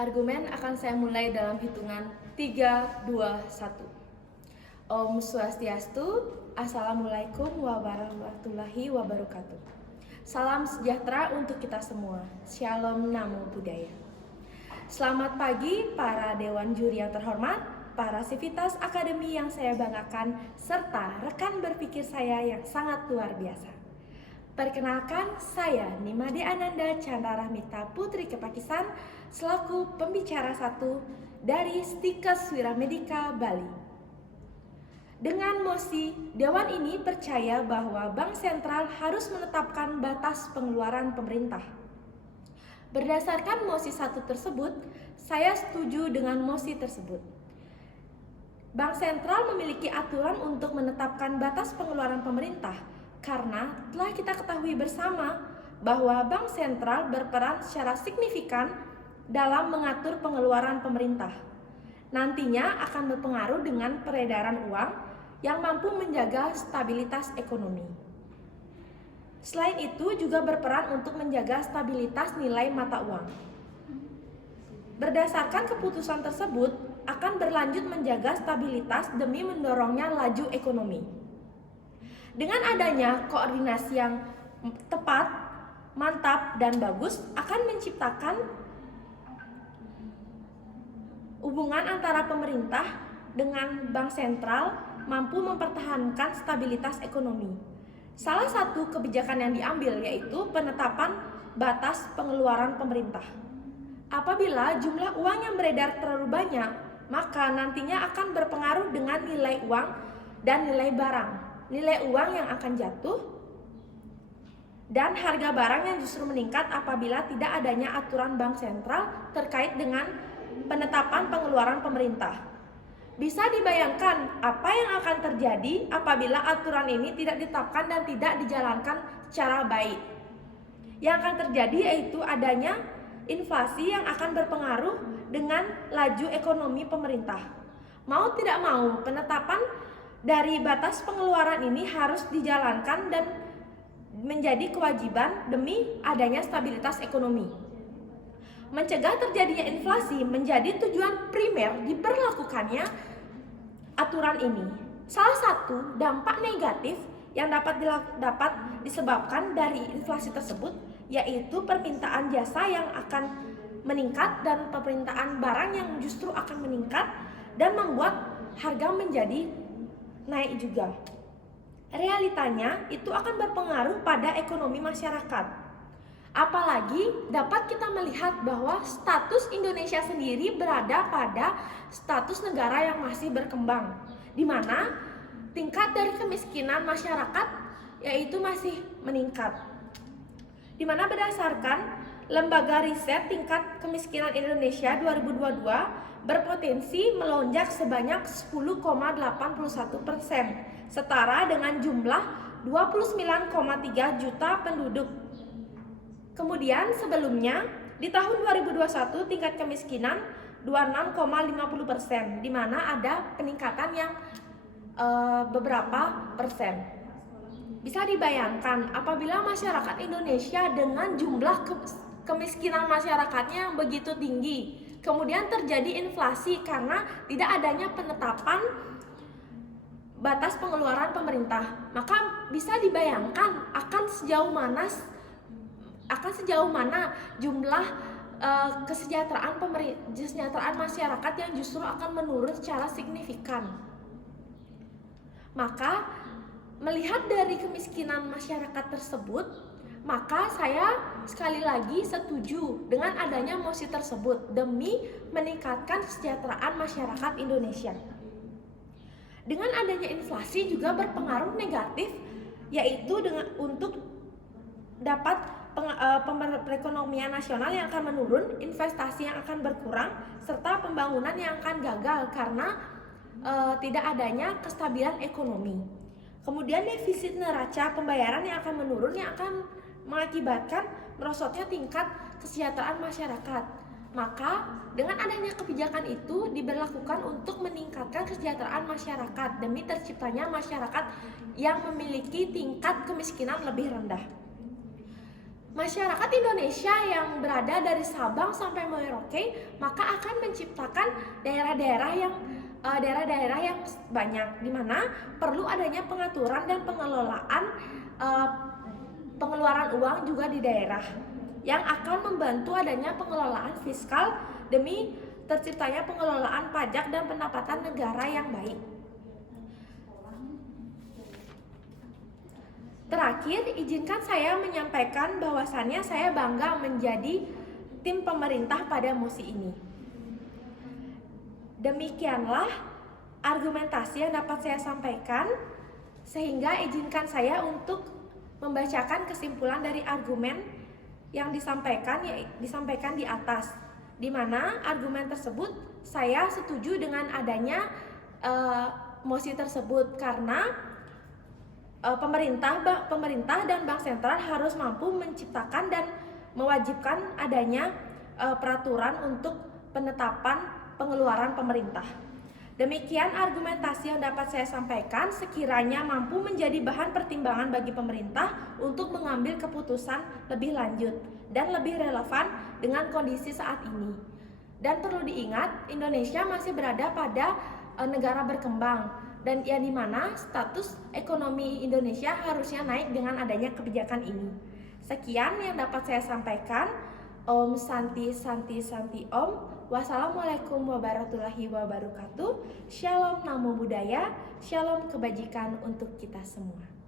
Argumen akan saya mulai dalam hitungan 3, 2, 1. Om Swastiastu, Assalamualaikum warahmatullahi wabarakatuh. Salam sejahtera untuk kita semua. Shalom Namo Buddhaya. Selamat pagi para Dewan Juri yang terhormat, para sivitas akademi yang saya banggakan, serta rekan berpikir saya yang sangat luar biasa. Perkenalkan, saya Nimade Ananda Chandra Rahmita Putri Kepakisan selaku pembicara 1 dari Stikes Wiramedika Bali. Dengan mosi, Dewan ini percaya bahwa Bank Sentral harus menetapkan batas pengeluaran pemerintah. Berdasarkan mosi 1 tersebut, saya setuju dengan mosi tersebut. Bank Sentral memiliki aturan untuk menetapkan batas pengeluaran pemerintah, karena telah kita ketahui bersama bahwa Bank Sentral berperan secara signifikan dalam mengatur pengeluaran pemerintah. Nantinya akan berpengaruh dengan peredaran uang yang mampu menjaga stabilitas ekonomi. Selain itu juga berperan untuk menjaga stabilitas nilai mata uang. Berdasarkan keputusan tersebut akan berlanjut menjaga stabilitas demi mendorongnya laju ekonomi. Dengan adanya koordinasi yang tepat, mantap, dan bagus akan menciptakan hubungan antara pemerintah dengan bank sentral mampu mempertahankan stabilitas ekonomi. Salah satu kebijakan yang diambil yaitu penetapan batas pengeluaran pemerintah. Apabila jumlah uang yang beredar terlalu banyak, maka nantinya akan berpengaruh dengan nilai uang dan nilai barang. Nilai uang yang akan jatuh dan harga barang yang justru meningkat apabila tidak adanya aturan bank sentral terkait dengan penetapan pengeluaran pemerintah. Bisa dibayangkan apa yang akan terjadi apabila aturan ini tidak ditetapkan dan tidak dijalankan secara baik. Yang akan terjadi yaitu adanya inflasi yang akan berpengaruh dengan laju ekonomi pemerintah. Mau tidak mau, penetapan dari batas pengeluaran ini harus dijalankan dan menjadi kewajiban demi adanya stabilitas ekonomi. Mencegah terjadinya inflasi menjadi tujuan primer diberlakukannya aturan ini. Salah satu dampak negatif yang dapat disebabkan dari inflasi tersebut yaitu permintaan jasa yang akan meningkat dan permintaan barang yang justru akan meningkat dan membuat harga menjadi naik juga. Realitanya itu akan berpengaruh pada ekonomi masyarakat. Apalagi dapat kita melihat bahwa status Indonesia sendiri berada pada status negara yang masih berkembang, di mana tingkat dari kemiskinan masyarakat yaitu masih meningkat. Di mana berdasarkan Lembaga Riset Tingkat Kemiskinan Indonesia 2022 berpotensi melonjak sebanyak 10,81%, setara dengan jumlah 29,3 juta penduduk. Kemudian sebelumnya di tahun 2021 tingkat kemiskinan 26,50%, di mana ada peningkatan yang beberapa persen. Bisa dibayangkan apabila masyarakat Indonesia dengan jumlah kemiskinan masyarakatnya yang begitu tinggi, kemudian terjadi inflasi karena tidak adanya penetapan batas pengeluaran pemerintah, maka bisa dibayangkan akan sejauh mana jumlah kesejahteraan masyarakat yang justru akan menurun secara signifikan. Maka melihat dari kemiskinan masyarakat tersebut, maka saya sekali lagi setuju dengan adanya mosi tersebut demi meningkatkan kesejahteraan masyarakat Indonesia. Dengan adanya inflasi juga berpengaruh negatif, yaitu untuk dapat perekonomian nasional yang akan menurun, investasi yang akan berkurang, serta pembangunan yang akan gagal karena tidak adanya kestabilan ekonomi. Kemudian defisit neraca pembayaran yang akan menurun yang akan mengakibatkan merosotnya tingkat kesejahteraan masyarakat. Maka dengan adanya kebijakan itu diberlakukan untuk meningkatkan kesejahteraan masyarakat demi terciptanya masyarakat yang memiliki tingkat kemiskinan lebih rendah. Masyarakat Indonesia yang berada dari Sabang sampai Merauke maka akan menciptakan daerah-daerah yang banyak, di mana perlu adanya pengaturan dan pengelolaan pengeluaran uang juga di daerah yang akan membantu adanya pengelolaan fiskal demi terciptanya pengelolaan pajak dan pendapatan negara yang baik. Terakhir, izinkan saya menyampaikan bahwasannya saya bangga menjadi tim pemerintah pada mosi ini. Demikianlah argumentasi yang dapat saya sampaikan, sehingga izinkan saya untuk membacakan kesimpulan dari argumen yang disampaikan di atas, di mana argumen tersebut saya setuju dengan adanya mosi tersebut karena pemerintah dan Bank Sentral harus mampu menciptakan dan mewajibkan adanya peraturan untuk penetapan pengeluaran pemerintah. Demikian argumentasi yang dapat saya sampaikan, sekiranya mampu menjadi bahan pertimbangan bagi pemerintah untuk mengambil keputusan lebih lanjut dan lebih relevan dengan kondisi saat ini. Dan perlu diingat, Indonesia masih berada pada negara berkembang, dan yang dimana status ekonomi Indonesia harusnya naik dengan adanya kebijakan ini. Sekian yang dapat saya sampaikan. Om Santi Santi Santi Om. Wassalamualaikum warahmatullahi wabarakatuh. Shalom Namo Buddhaya. Shalom kebajikan untuk kita semua.